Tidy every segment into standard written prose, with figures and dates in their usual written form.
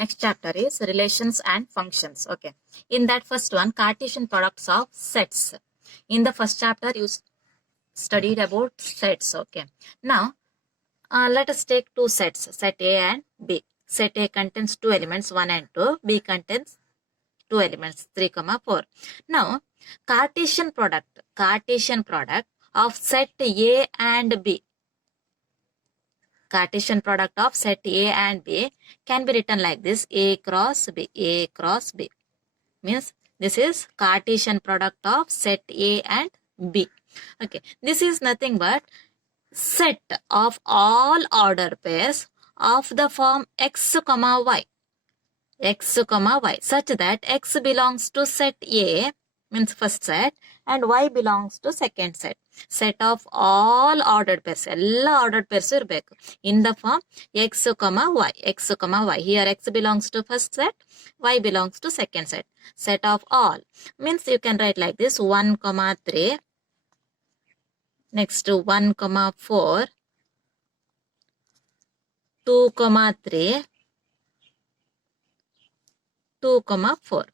Next chapter is relations and functions. Okay. In that first one, Cartesian products of sets. In the first chapter, you studied about sets. Okay. Now, let us take two sets, set A and B. Set A contains two elements, 1 and 2. B contains two elements, 3, 4. Now, Cartesian product of set A and B. Cartesian product of set A and B can be written like this: A cross B. A cross B means this is Cartesian product of set A and B. Okay, this is nothing but set of all ordered pairs of the form x, y. X, y such that x belongs to set A means first set and y belongs to second set. Set of all ordered pairs. All ordered pairs irbeku in the form x, y. X, y. Here x belongs to first set, y belongs to second set. Set of all means you can write like this: 1, 3. Next to 1, 4. 2, 3. 2, 4.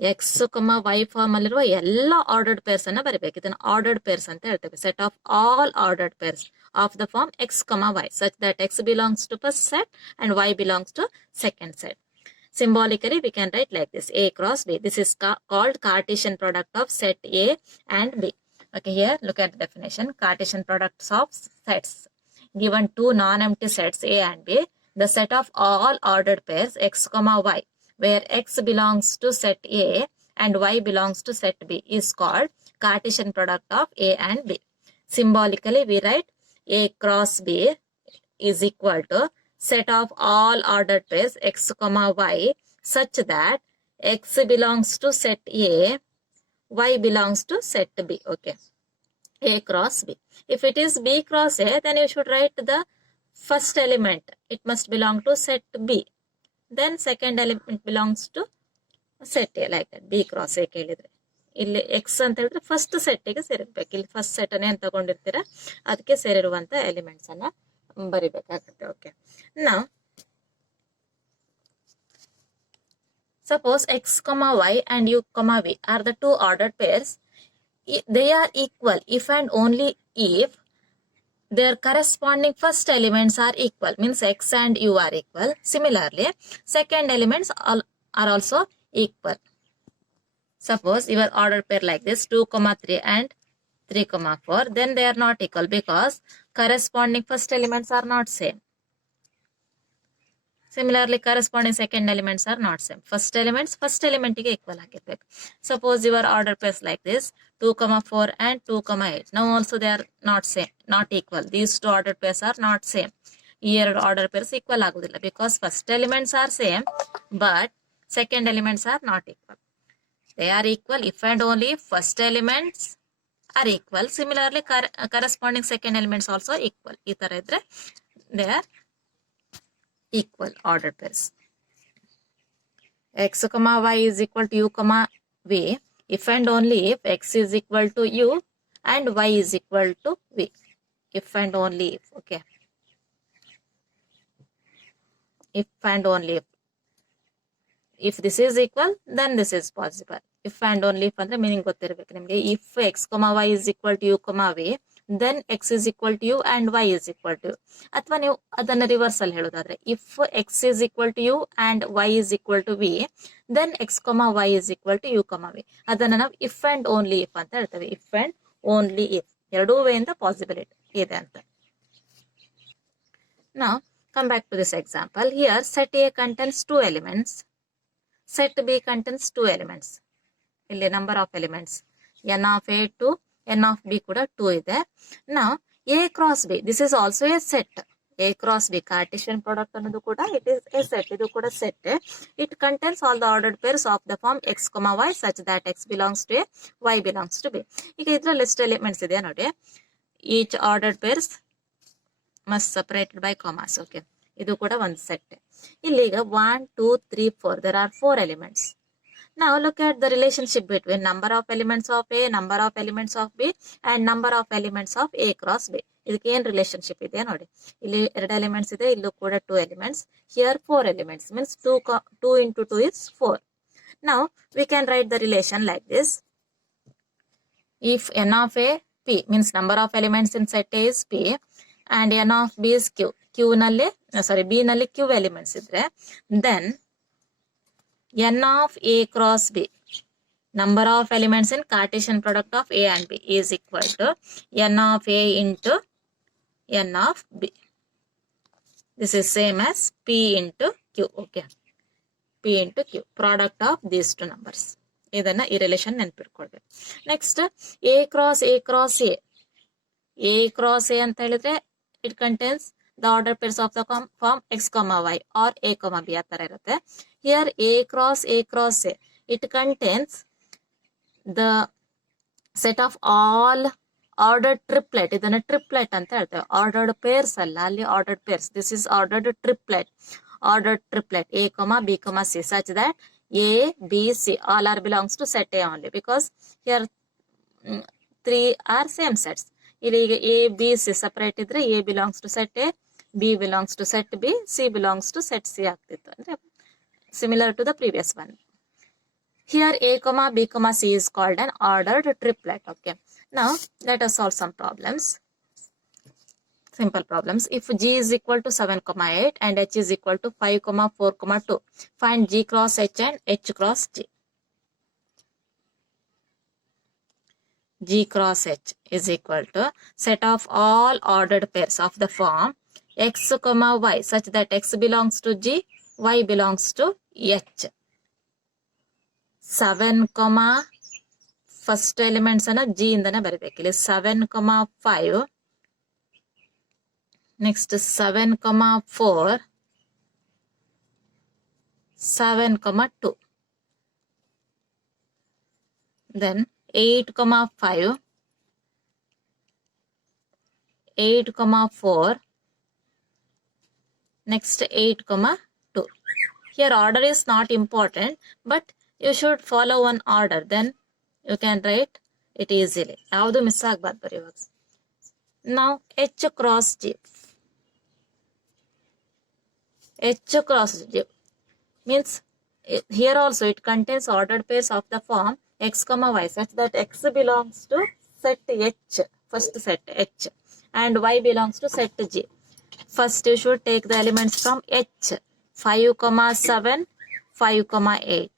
X, y form alliruva ella ordered pairs anna baribeku. Idana ordered pairs anta helteve. Set of all ordered pairs of the form x, y such that x belongs to first set and y belongs to second set. Symbolically we can write like this: A cross B. This is called Cartesian product of set A and B. Okay, here look at the definition. Cartesian products of sets. Given two non-empty sets A and B, the set of all ordered pairs x, y, where x belongs to set A and y belongs to set B, is called Cartesian product of A and B. Symbolically, we write A cross B is equal to set of all ordered pairs x, y such that x belongs to set A, y belongs to set B. Okay, A cross B. If it is B cross A, then you should write the first element. It must belong to set B. Then second element belongs to set A, like that. B cross A ಕೇಳಿದ್ರೆ ಇಲ್ಲಿ x ಅಂತ ಹೇಳಿದ್ರೆ first ಸೆಟ್ಗೆ ಸೇರಿರ್ಬೇಕು. ಇಲ್ಲಿ first set ಅನ್ನೇ ಅಂತ ತಗೊಂಡಿರ್ತೀರಾ, ಅದಕ್ಕೆ ಸೇರಿರುವಂತ elements ಅನ್ನ ಬರಿಬೇಕಾಗುತ್ತೆ. Okay, ನಾವು suppose x, y and u, v are the two ordered pairs. They are equal if and only if their corresponding first elements are equal, means x and u are equal. Similarly, second elements are also equal. Suppose your ordered pair like this: 2, 3 and 3, 4. Then they are not equal because corresponding first elements are not same. Similarly, corresponding second elements are not same. First element ಗೆ equal ಆಗಿರ್ಬೇಕು. Suppose your order pairs like this: 2, 4 and 2, 8. Now also they are not same, not equal. These two ordered pairs are not same. ಈ ಎರಡು order pairs equal ಆಗುದಿಲ್ಲ because first elements are same but second elements are not equal. They are equal if and only if first elements are equal. Similarly, corresponding second elements also equal. ಈ ತರ ಇದ್ರೆ they are equal ordered pairs. X, y is equal to u, v if and only if x is equal to u and y is equal to v. If and only if. Okay, if and only if this is equal, then this is possible. If and only if ಅಂದ್ರೆ meaning ಗೊತ್ತಿರಬೇಕು ನಿಮಗೆ. If x, y is equal to u, v, then x is equal to u and y is equal to u. ಅಥವಾ ನೀವು ಅದನ್ನ reverse ಅಲ್ಲಿ ಹೇಳೋದಾದ್ರೆ, if x is equal to u and y is equal to v, then x, y is equal to u, v. ಅದನ್ನ ನಾವು if and only if ಅಂತ ಹೇಳ್ತೇವೆ. if and only if ಎರಡೂ ವೇಯಿಂದ ಪಾಸಿಬಿಲಿಟಿ ಇದೆ ಅಂತ. Now come back to this example. Here set A contains two elements. Set B contains two elements. ಇಲ್ಲಿ number of elements n of A to n of B ಕೂಡ 2 ಇದೆ. Now A cross B, this is also a set. A cross B Cartesian product ಅನ್ನೋದು ಕೂಡ it is a set. ಇದು ಕೂಡ set. It contains all the ordered pairs of the form x, y such that x belongs to A, y belongs to B. ಈಗ ಇದರಲ್ಲಿ ಎಷ್ಟು elements ಇದೆ ನೋಡಿ. Each ordered pairs must separated by commas. Okay, ಇದು ಕೂಡ ಒಂದು set. ಇಲ್ಲಿ ಈಗ 1, 2, 3, 4 there are 4 elements. Now look at the relationship between number of elements of A, number of elements of B and number of elements of A cross B. ಇದಕ್ಕೆ ಏನು relationship ಇದೆ ನೋಡಿ. ಇಲ್ಲಿ 2 ಎಲಿಮೆಂಟ್ಸ್ ಇದೆ, ಇಲ್ಲೂ ಕೂಡ 2 elements. Here 4 elements means 2 into 2 is 4. Now we can write the relation like this. If n of a p means number of elements in set A is p and n of b is q. B ನಲ್ಲಿ q elements ಇದ್ರೆ then n of a cross b, number of elements in Cartesian product of a and b, is equal to n of a into n of b. This is same as p into q. Okay, p into q, product of these two numbers. ಇದನ್ನ ಈ relation ನೆನಪಿಟ್ಕೊಳ್ಬೇಕು. Next a cross a cross a. a cross a ಅಂತ ಹೇಳಿದ್ರೆ it contains the order pairs of the form x, y or a, b ಆ ತರ ಇರುತ್ತೆ. Here a cross a, it contains the set of all ordered triplet. ಇದನ್ನ triplet ಅಂತ ಹೇಳ್ತೇವೆ. Ordered pairs ಅಲ್ಲ, ಅಲ್ಲಿ ordered pairs. This is ordered triplet. Ordered triplet a, b, c such that a, b, c all are belongs to set A only, because here 3 are same sets. ಇಲ್ಲಿ ಈಗ a, b, c separate ಇದ್ರೆ a belongs to set A, b belongs to set B, c belongs to set C ಆಗ್ತಿತ್ತು. ಅಂದ್ರೆ similar to the previous one. Here a, b, c is called an ordered triplet. Okay, now let us solve some problems. Simple problems. If g is equal to 7, 8 and h is equal to 5, 4, 2, find g cross h and h cross g. G cross h is equal to set of all ordered pairs of the form x, y such that x belongs to g, y belongs to h. 7, first elements ಅನ್ನ g ಇಂದನೇ ಬರಬೇಕು. ಇಲ್ಲಿ 7, 5, next 7, 4, 7, 2, then 8, 5, 8, 4, next 8, 2. Here order is not important, but you should follow one order, then you can write it easily. ಯಾವುದು miss ಆಗಬಾರ್ದು ಬರೆಯುವಾಗ. Now h cross g. H cross g means here also it contains ordered pairs of the form x, y such that x belongs to set H, first set H, and y belongs to set G. First you should take the elements from H. 5, 7, 5, 8.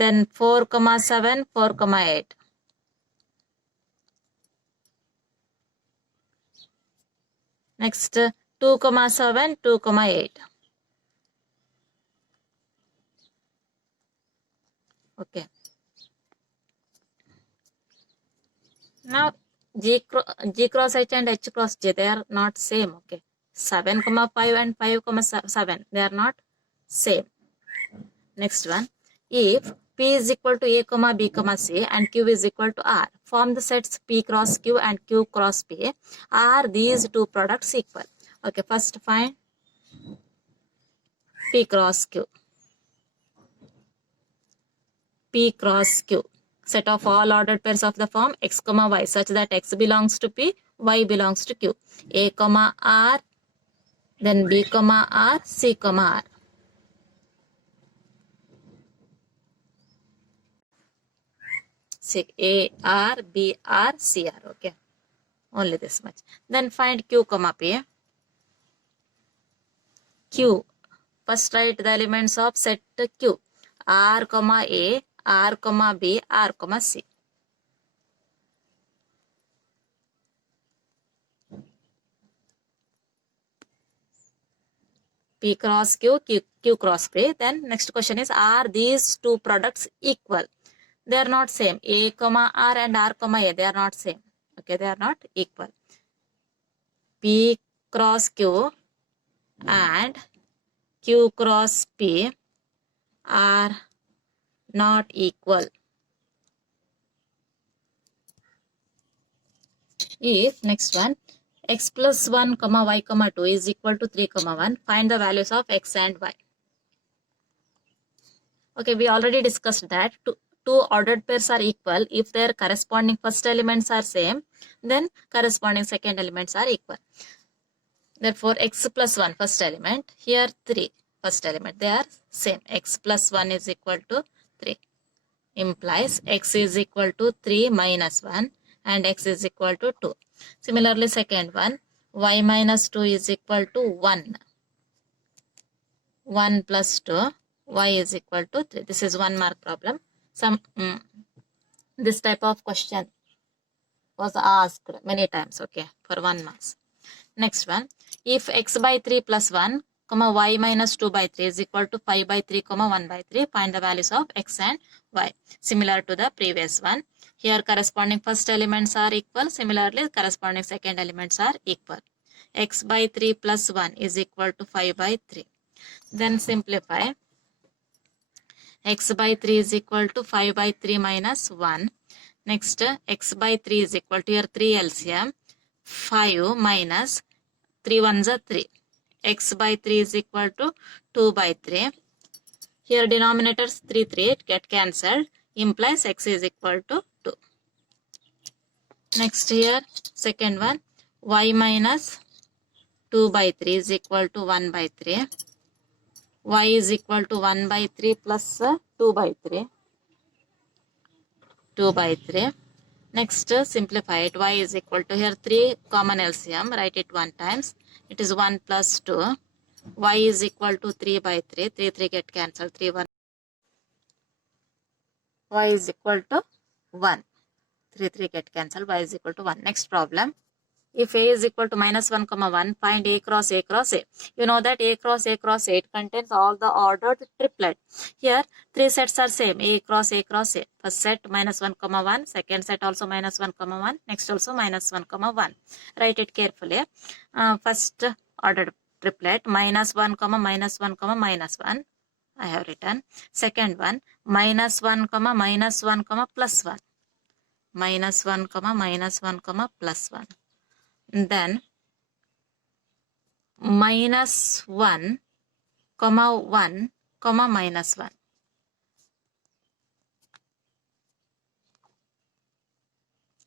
Then 4, 7, 4, 8. Next 2, 7, 2, 8. Okay. Now g cross h and h cross j, they are not same. Okay. 7, 5 and 5, 7, they are not same. Next one. If p is equal to a, b, c and q is equal to r, form the sets p cross q and q cross p. Are these two products equal? Okay, first find p cross q. P cross q, set of all ordered pairs of the form x, y such that x belongs to p, y belongs to q. A, r, then b, r, c, r. A, R, B, R, C, R. Okay, only this much. Then find Q, P. Q. First write the elements of set Q. R, A, R, B, R, C. P cross Q, Q cross P. Then next question is, are these two products equal? They are not same. A, R and R, A, they are not same. Okay, they are not equal. P cross Q and Q cross P are not equal. If next one, x plus 1, y, 2 is equal to 3, 1, find the values of x and y. Okay, we already discussed that. two ordered pairs are equal if their corresponding first elements are same, then corresponding second elements are equal. Therefore, x plus 1 first element, here 3 first element, they are same. X plus 1 is equal to 3. Implies x is equal to 3 minus 1 and x is equal to 2. Similarly, second one, y minus 2 is equal to 1. 1 plus 2, y is equal to 3. This is 1 mark problem. This type of question was asked many times, okay, for 1 marks. Next one, if x by 3 plus 1, y minus 2 by 3 is equal to 5 by 3, 1 by 3, find the values of x and y. Similar to the previous one. Here corresponding first elements are equal. Similarly, corresponding second elements are equal. X by 3 plus 1 is equal to 5 by 3. Then simplify. X by 3 is equal to 5 by 3 minus 1. Next, x by 3 is equal to, here 3 LCM, 5 minus 3 ones are 3. X by 3 is equal to 2 by 3. Here denominators 3, 3, it get cancelled. Implies x is equal to 2. Next here, second one, y minus 2 by 3 is equal to 1 by 3. Y is equal to 1 by 3 plus 2 by 3. 2 by 3. Next, simplify it. Y is equal to, here 3 common LCM. Write it 1 times. It is 1 plus 2. Y is equal to 3 by 3. 3, 3 get cancelled. 3, 1. Y is equal to 1. 3, 3 get cancelled. Y is equal to 1. Next problem. If A is equal to minus 1, 1, find A cross A cross A. You know that A cross A cross A, it contains all the ordered triplet. Here, 3 sets are same. A cross A cross A. First set minus 1, 1. Second set also minus 1, 1. Next also minus 1, 1. Write it carefully. First ordered triplet, minus 1, minus 1, minus 1. I have written. Second one, minus 1, minus 1, plus 1. Minus 1, minus 1, plus 1. Then minus 1, 1, minus 1.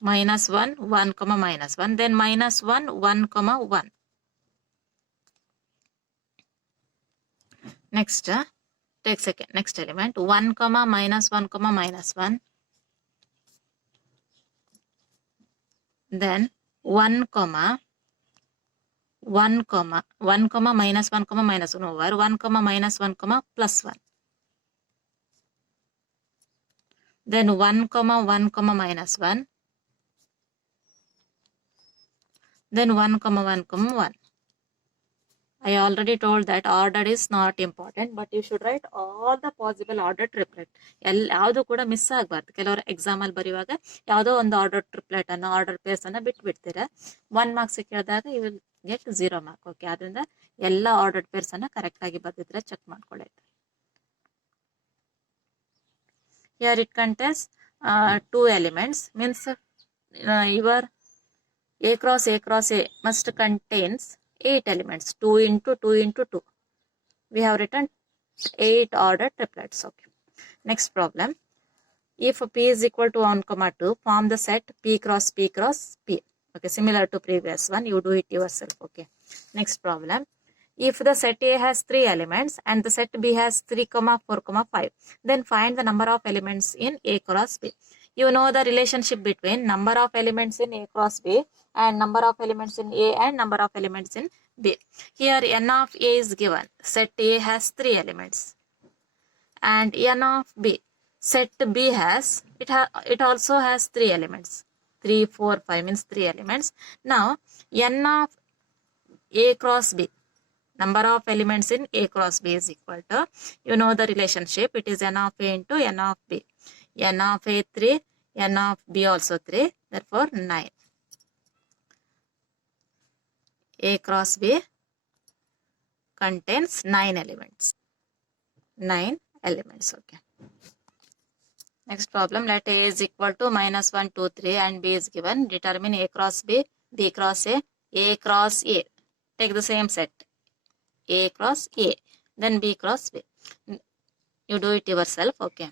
Minus 1, 1, minus 1. Then minus 1, 1, 1. Next, take second. Next element, 1, minus 1, minus 1. Then 1, 1, minus 1, minus 1 over 1, minus 1, plus 1. Then 1, 1, minus 1. Then 1, 1, 1. I already told that order is not important, but you should write all the possible order triplet. ಯಾವುದು ಕೂಡ miss ಆಗಬಾರ್ದು. ಕೆಲವರು exam ಅಲ್ಲಿ ಬರೆಯುವಾಗ ಯಾವುದೋ ಒಂದು order triplet ಅನ್ನು order pairs ಅನ್ನ ಬಿಟ್ಬಿಡ್ತೀರಾ. 1 ಮಾರ್ಕ್ಸ್ ಕೇಳಿದಾಗ you will get 0 mark. Okay, ಅದರಿಂದ ಎಲ್ಲ ಆರ್ಡರ್ ಪೇರ್ಸ್ ಅನ್ನ ಕರೆಕ್ಟ್ ಆಗಿ ಬರ್ದಿದ್ರೆ ಚೆಕ್ ಮಾಡ್ಕೊಳ್ಳಿ. Here it contains 2 elements, means your A cross A must contains 8 elements, 2 into 2 into 2. We have written 8 order triplets. Okay. Next problem. If P is equal to 1, 2, form the set P cross P cross P. Okay, similar to previous one, you do it yourself. Okay. Next problem. If the set A has 3 elements and the set B has 3, 4, 5, then find the number of elements in A cross B. You know the relationship between number of elements in A cross B and number of elements in A and number of elements in B. Here n of A is given. Set A has 3 elements. And n of B. Set B has, it also has 3 elements. 3, 4, 5 means 3 elements. Now, n of A cross B. Number of elements in A cross B is equal to, you know the relationship, it is n of A into n of B. N of A 3, n of B also 3, therefore 9. A cross B contains 9 elements. 9 elements, okay. Next problem, let A is equal to minus 1, 2, 3 and B is given. Determine A cross B, B cross A cross A. Take the same set. A cross A, then B cross B. You do it yourself, okay.